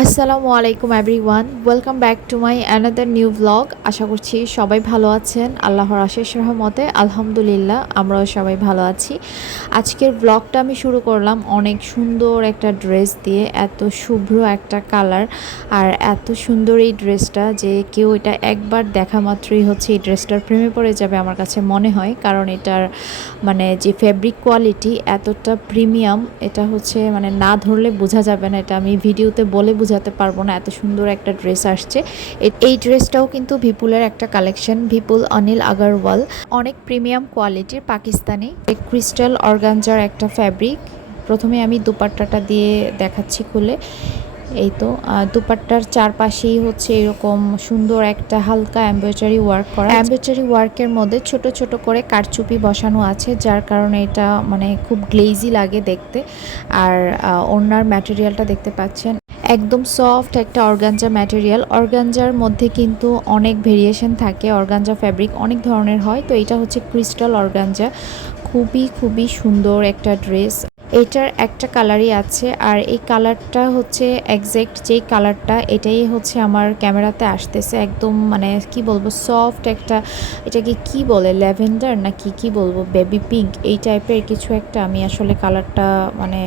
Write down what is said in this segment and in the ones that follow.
আসসালামু আলাইকুম everyone welcome back to my another new blog আশা করছি সবাই ভালো আছেন। আল্লাহর আশেষ রহমতে, আলহামদুলিল্লাহ, আমরাও সবাই ভালো আছি। আজকের ব্লগটা আমি শুরু করলাম অনেক সুন্দর একটা ড্রেস দিয়ে, এত শুভ্র একটা কালার আর এত সুন্দর এই ড্রেসটা যে কেউ এটা একবার দেখা মাত্রই হচ্ছে এই ড্রেসটার প্রেমে পড়ে যাবে আমার কাছে মনে হয়, কারণ এটার মানে যে ফেব্রিক কোয়ালিটি এতটা প্রিমিয়াম এটা হচ্ছে মানে না ধরলে বোঝা যাবে না, এটা আমি ভিডিওতে বলে বোঝাতে পারব না এত সুন্দর একটা ড্রেস আসছে। এই ড্রেসটাও কিন্তু ভিপুলের একটা কালেকশন ভিপুল অনিল আগারওয়াল অনেক প্রিমিয়াম কোয়ালিটির পাকিস্তানি। ক্রিস্টাল অর্গানজার একটা ফ্যাব্রিক প্রথমে আমি দুপাট্টাটা দিয়ে দেখাচ্ছি খুলে। এই তো দুপাট্টার চারপাশেই হচ্ছে এরকম সুন্দর একটা হালকা এমব্রয়ডারি ওয়ার্ক করা। এমব্রয়ডারি ওয়ার্কের মধ্যে ছোট ছোট করে কারচুপি বসানো আছে যার কারণে এটা মানে খুব গ্লেজি লাগে দেখতে। আর আহ, ওড়নার ম্যাটেরিয়ালটা দেখতে পাচ্ছেন একদম সফট একটা অর্গানজা ম্যাটেরিয়াল অর্গানজার মধ্যে কিন্তু অনেক ভেরিয়েশন থাকে অর্গানজা ফ্যাব্রিক অনেক ধরনের হয়। তো এটা হচ্ছে ক্রিস্টাল অর্গানজা খুবই খুবই সুন্দর একটা ড্রেস এটার একটা কালারই আছে আর এই কালারটা হচ্ছে একজ্যাক্ট যেই কালারটা, এটাই হচ্ছে আমার ক্যামেরাতে আসতেছে একদম মানে কি বলব সফট একটা, এটাকে কি বলে, ল্যাভেন্ডার না কি কি বলব বেবি পিঙ্ক এই টাইপের কিছু একটা আমি আসলে কালারটা মানে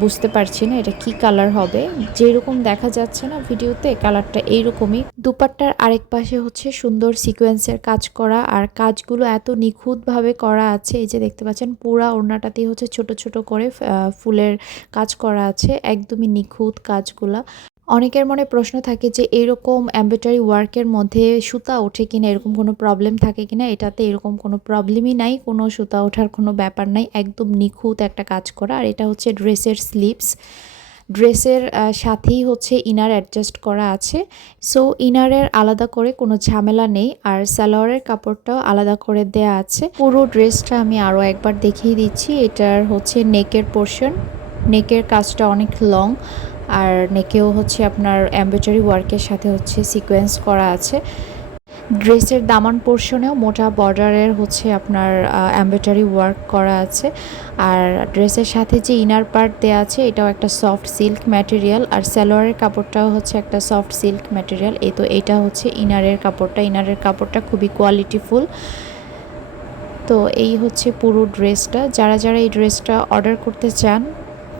বুঝতে পারছি না এটা কি কালার হবে। যেরকম দেখা যাচ্ছে না ভিডিওতে কালারটা এইরকমই। দুপাট্টার আরেক পাশে হচ্ছে সুন্দর সিকোয়েন্সের কাজ করা আর কাজগুলো এত নিখুঁতভাবে করা আছে, এই যে দেখতে পাচ্ছেন পুরা ওড়নাটাতেই হচ্ছে ছোট ছোট করে ফুলের কাজ করা আছে, একদমই নিখুঁত কাজগুলা। অনেকের মনে প্রশ্ন থাকে যে এরকম অ্যাম্বেটারি ওয়ার্কের মধ্যে সুতা ওঠে কিনা? এরকম কোনো প্রবলেম থাকে কিনা? এটাতে এরকম কোনো প্রবলেমই নাই, কোনো সুতা ওঠার কোনো ব্যাপার নাই, একদম নিখুঁত একটা কাজ করা। আর এটা হচ্ছে ড্রেসের স্লিভস ড্রেসের সাথেই হচ্ছে ইনার অ্যাডজাস্ট করা আছে। সো ইনারের আলাদা করে কোনো ঝামেলা নেই। আর সালোয়ারের কাপড়টাও আলাদা করে দেয়া আছে। পুরো ড্রেসটা আমি আরও একবার দেখিয়ে দিচ্ছি। এটার হচ্ছে নেকের পোর্শন নেকের কাজটা অনেক লং আর নেকেও হচ্ছে আপনার এমব্রয়ডারি ওয়ার্কের সাথে হচ্ছে সিকোয়েন্স করা আছে। ড্রেসের দামান পোর্শনেও মোটা বর্ডারের হচ্ছে আপনার এমব্রয়ডারি ওয়ার্ক করা আছে। আর ড্রেসের সাথে যে ইনার পার্ট দেওয়া আছে, এটাও একটা সফট সিল্ক ম্যাটেরিয়াল আর সালোয়ারের কাপড়টাও হচ্ছে একটা সফট সিল্ক ম্যাটেরিয়াল এই তো এটা হচ্ছে ইনারের কাপড়টা। ইনারের কাপড়টা খুবই কোয়ালিটিফুল তো এই হচ্ছে পুরো ড্রেসটা। যারা যারা এই ড্রেসটা অর্ডার করতে চান,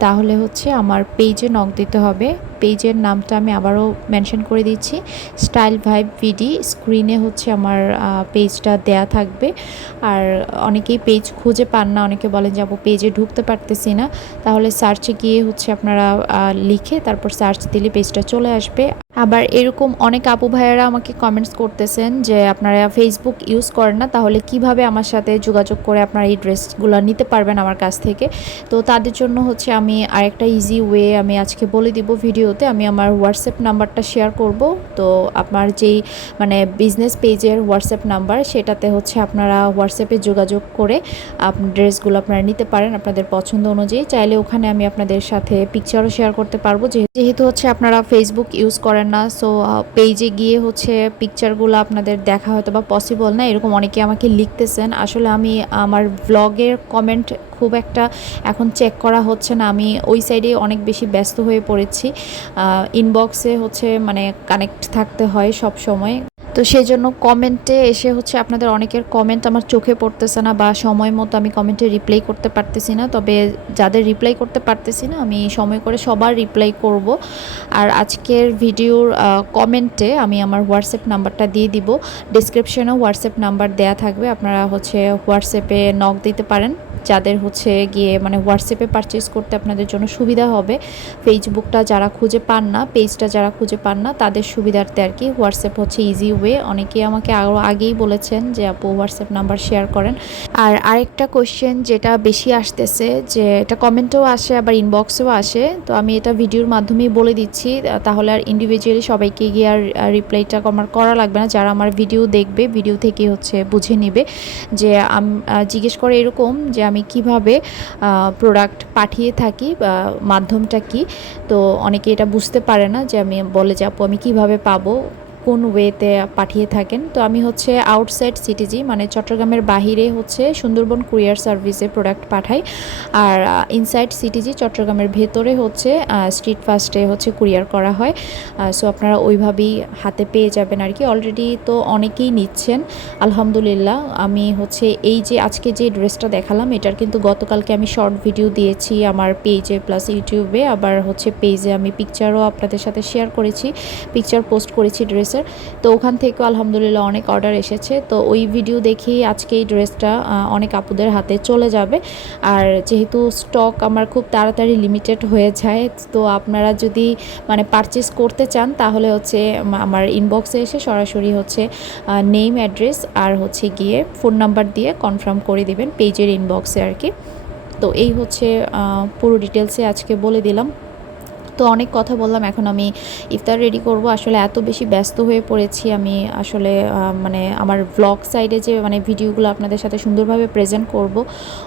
তাহলে হচ্ছে আমার পেজে নক দিতে হবে। পেজের নামটা আমি আবারও মেনশন করে দিচ্ছি। স্টাইল ভাইব ভিডি, স্ক্রিনে হচ্ছে আমার পেজটা দেয়া থাকবে। আর অনেকেই পেজ খুঁজে পান না, অনেকে বলেন যে, আপু, পেজে ঢুকতে পারতেছি না। তাহলে সার্চে গিয়ে হচ্ছে আপনারা লিখে তারপর সার্চ দিলে পেজটা চলে আসবে। আবার এরকম অনেক আপু ভাইয়েরা আমাকে কমেন্টস করতেছেন যে, আপনারা ফেসবুক ইউজ করেন না, তাহলে কীভাবে আমার সাথে যোগাযোগ করে আপনারা এই ড্রেসগুলো নিতে পারবেন আমার কাছ থেকে? তো তাদের জন্য হচ্ছে আমি আরেকটা ইজি ওয়ে আমি আজকে বলে দিব ভিডিওতে। আমি আমার হোয়াটসঅ্যাপ নাম্বারটা শেয়ার করব। তো আপনার যেই মানে বিজনেস পেজের হোয়াটসঅ্যাপ নাম্বার সেটাতে হচ্ছে আপনারা হোয়াটসঅ্যাপে যোগাযোগ করে ড্রেসগুলো আপনারা নিতে পারেন আপনাদের পছন্দ অনুযায়ী। চাইলে ওখানে আমি আপনাদের সাথে পিকচারও শেয়ার করতে পারব। যেহে- যেহেতু হচ্ছে আপনারা ফেসবুক ইউজ করেন না। সো পেজে গিয়ে হচ্ছে পিকচারগুলো আপনাদের দেখা হয়তো বা পসিবল না, এরকম অনেকে আমাকে লিখতেছেন। আসলে আমি আমার ব্লগের কমেন্ট খুব একটা এখন চেক করা হচ্ছে না। আমি ওই সাইডে অনেক বেশি ব্যস্ত হয়ে পড়েছি। ইনবক্সে হচ্ছে মানে কানেক্ট থাকতে হয় সব সময়। তো সেই জন্য কমেন্টে এসে হচ্ছে আপনাদের অনেকের কমেন্ট আমার চোখে পড়তেছে না বা সময় মতো আমি কমেন্টে রিপ্লাই করতে পারতেছি না। তবে যাদের রিপ্লাই করতে পারতেছি না, আমি সময় করে সবার রিপ্লাই করব। আর আজকের ভিডিওর কমেন্টে আমি আমার হোয়াটসঅ্যাপ নাম্বারটা দিয়ে দিব। ডিসক্রিপশনেও হোয়াটসঅ্যাপ নাম্বার দেয়া থাকবে। আপনারা হচ্ছে হোয়াটসঅ্যাপে নক দিতে পারেন। যাদের হচ্ছে গিয়ে মানে হোয়াটসঅ্যাপে পারচেস করতে আপনাদের জন্য সুবিধা হবে। ফেসবুকটা যারা খুঁজে পান না পেজটা যারা খুঁজে পান না, তাদের সুবিধার্থে আর কি হোয়াটসঅ্যাপ হচ্ছে ইজি ওয়ে অনেকেই আমাকে আরও আগেই বলেছেন যে, আপু হোয়াটসঅ্যাপ নাম্বার শেয়ার করেন। আর আরেকটা কোয়েশ্চেন যেটা বেশি আসতেছে যে, এটা কমেন্টেও আসে, আবার ইনবক্সেও আসে। তো আমি এটা ভিডিওর মাধ্যমেই বলে দিচ্ছি। তাহলে আর ইন্ডিভিজুয়ালি সবাইকে গিয়ে আর রিপ্লাইটা আমার করা লাগবে না। যারা আমার ভিডিও দেখবে ভিডিও থেকে হচ্ছে বুঝে নেবে যে জিজ্ঞেস করে এরকম যে, আমি কীভাবে প্রোডাক্ট পাঠিয়ে থাকি বা মাধ্যমটা কি? তো অনেকে এটা বুঝতে পারে না যে, আমি বলে যে, আপু, আমি কীভাবে পাবো? কোন ওয়েতে পাঠিয়ে থাকেন। তো আমি হচ্ছে আউটসাইড সিটিজি মানে চট্টগ্রামের বাহিরে হচ্ছে সুন্দরবন কুরিয়ার সার্ভিসে প্রোডাক্ট পাঠাই। আর ইনসাইড সিটিজি চট্টগ্রামের ভেতরে হচ্ছে স্ট্রিট ফাস্টে হচ্ছে কুরিয়ার করা হয়। সো আপনারা ওইভাবেই হাতে পেয়ে যাবেন আর কি। অলরেডি তো অনেকেই নিচ্ছেন, আলহামদুলিল্লাহ। আমি হচ্ছে এই যে আজকে যে ড্রেসটা দেখালাম, এটার কিন্তু গতকালকে আমি শর্ট ভিডিও দিয়েছি আমার পেজে প্লাস ইউটিউবে আবার হচ্ছে পেজে আমি পিকচারও আপনাদের সাথে শেয়ার করেছি পিকচার পোস্ট করেছি ড্রেসের তো ওখান থেকেও আলহামদুলিল্লাহ অনেক অর্ডার এসেছে। তো ওই ভিডিও দেখেই আজকে এই ড্রেসটা অনেক আপুদের হাতে চলে যাবে। আর যেহেতু স্টক আমার খুব তাড়াতাড়ি লিমিটেড হয়ে যায়, তো আপনারা যদি মানে পারচেস করতে চান, তাহলে হচ্ছে আমার ইনবক্সে এসে সরাসরি হচ্ছে নেম অ্যাড্রেস আর হচ্ছে গিয়ে ফোন নাম্বার দিয়ে কনফার্ম করে দিবেন পেজের ইনবক্সে আর কি। তো এই হচ্ছে পুরো ডিটেলসে আজকে বলে দিলাম। তো অনেক কথা বললাম, এখন আমি ইফতার রেডি করব। আসলে এত বেশি ব্যস্ত হয়ে পড়েছি আমি আসলে মানে আমার ব্লগ সাইডে যে মানে ভিডিওগুলো আপনাদের সাথে সুন্দরভাবে প্রেজেন্ট করব,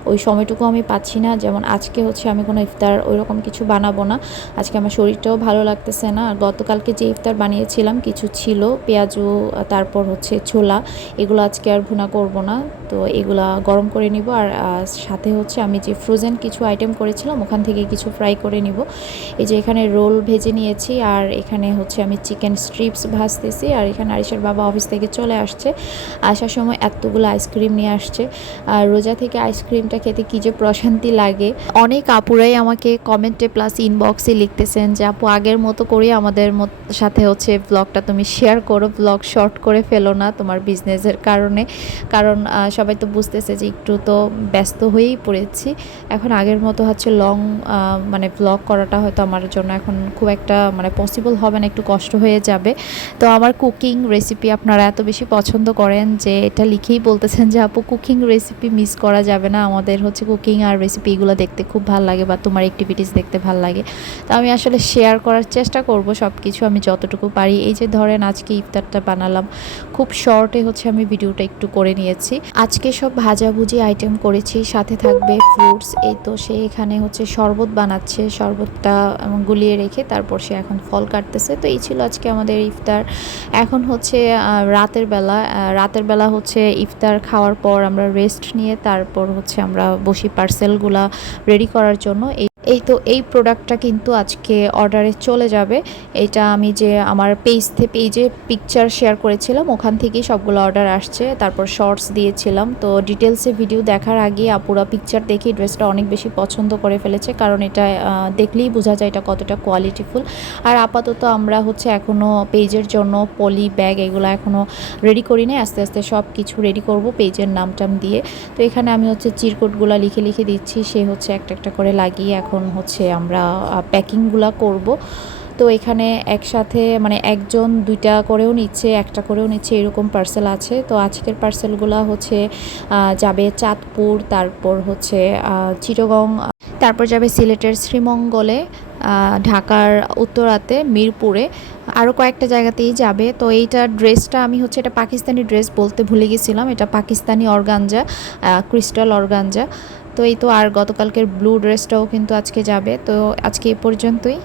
ওই সময়টুকু আমি পাচ্ছি না। যেমন আজকে হচ্ছে আমি কোনো ইফতার ওই রকম কিছু বানাবো না। আজকে আমার শরীরটাও ভালো লাগতেছে না। আর গতকালকে যে ইফতার বানিয়েছিলাম, কিছু ছিল, পেঁয়াজু, তারপর হচ্ছে ছোলা, এগুলো আজকে আর ভুনা করব না। তো এগুলা গরম করে নিব। আর সাথে হচ্ছে আমি যে ফ্রোজেন কিছু আইটেম করেছিলাম, ওখান থেকে কিছু ফ্রাই করে নিব। এই যে এখানে রোল ভেজে নিয়েছি, আর এখানে হচ্ছে আমি চিকেন স্ট্রিপস ভাজতেছি। আর এখানে আরিসের বাবা অফিস থেকে চলে আসছে। আসার সময় এতগুলো আইসক্রিম নিয়ে আসছে। আর রোজা থেকে আইসক্রিমটা খেতে কী যে প্রশান্তি লাগে। অনেক আপুরাই আমাকে কমেন্টে প্লাস ইনবক্সে লিখতেছেন যে, আপু, আগের মতো করে আমাদের সাথে হচ্ছে ব্লগটা তুমি শেয়ার করো। ব্লগ শর্ট করে ফেলো না তোমার বিজনেসের কারণে। কারণ সবাই তো বুঝতেছে যে একটু তো ব্যস্ত হয়েই পড়েছি। এখন আগের মতো হচ্ছে লং মানে ব্লগ করাটা হয়তো আমার জন্য এখন খুব একটা মানে পসিবল হবে না, একটু কষ্ট হয়ে যাবে। তো আমার কুকিং রেসিপি আপনারা এত বেশি পছন্দ করেন যে এটা লিখেই বলতেছেন যে, আপু কুকিং রেসিপি মিস করা যাবে না। আমাদের হচ্ছে কুকিং আর রেসিপি এগুলো দেখতে খুব ভালো লাগে বা তোমার অ্যাক্টিভিটিস দেখতে ভালো লাগে। তো আমি আসলে শেয়ার করার চেষ্টা করব সব কিছু আমি যতটুকু পারি। এই যে ধরেন আজকে ইফতারটা বানালাম, খুব শর্টে হচ্ছে আমি ভিডিওটা একটু করে নিয়েছি। আজকে সব ভাজাভুজি আইটেম করেছি, সাথে থাকবে ফ্রুটস এই তো সে এখানে হচ্ছে শরবত বানাচ্ছে, শরবতটা গুলিয়ে রেখে তারপর সে এখন ফল কাটতেছে। তো এই ছিল আজকে আমাদের ইফতার। এখন হচ্ছে রাতের বেলা রাতের বেলা হচ্ছে ইফতার খাওয়ার পর আমরা রেস্ট নিয়ে তারপর হচ্ছে আমরা বসি পার্সেলগুলা রেডি করার জন্য। এই এই তো এই প্রোডাক্টটা কিন্তু আজকে অর্ডারে চলে যাবে। এটা আমি যে আমার পেজ থেকে পেজে পিকচার শেয়ার করেছিলাম, ওখান থেকেই সবগুলো অর্ডার আসছে। তারপর শর্টস দিয়েছিলাম। তো ডিটেলসে ভিডিও দেখার আগে আপুরা পিকচার দেখে ড্রেসটা অনেক বেশি পছন্দ করে ফেলেছে, কারণ এটা দেখলেই বোঝা যায় এটা কতটা কোয়ালিটিফুল আর আপাতত আমরা হচ্ছে এখনও পেজের জন্য পলি ব্যাগ এগুলো এখনও রেডি করি নাই। আস্তে আস্তে সব কিছু রেডি করব পেজের নামটাম দিয়ে। তো এখানে আমি হচ্ছে চিরকোটগুলো লিখে লিখে দিচ্ছি। সে হচ্ছে একটা একটা করে লাগিয়ে এখন এখন হচ্ছে আমরা প্যাকিংগুলো করব। তো এখানে একসাথে মানে একজন দুইটা করেও নিচ্ছে, একটা করেও নিচ্ছে, এরকম পার্সেল আছে। তো আজকের পার্সেলগুলো হচ্ছে যাবে চাঁদপুর, তারপর হচ্ছে চিরগং তারপর যাবে সিলেটের শ্রীমঙ্গলে ঢাকার উত্তরাতে, মিরপুরে। আরও কয়েকটা জায়গাতেই যাবে। তো এইটা ড্রেসটা আমি হচ্ছে এটা পাকিস্তানি ড্রেস বলতে ভুলে গেছিলাম। এটা পাকিস্তানি অর্গানজা ক্রিস্টাল অর্গানজা। তো এই তো আর গতকালকের ব্লু ড্রেসটাও কিন্তু আজকে যাবে তো আজকে এ পর্যন্তই।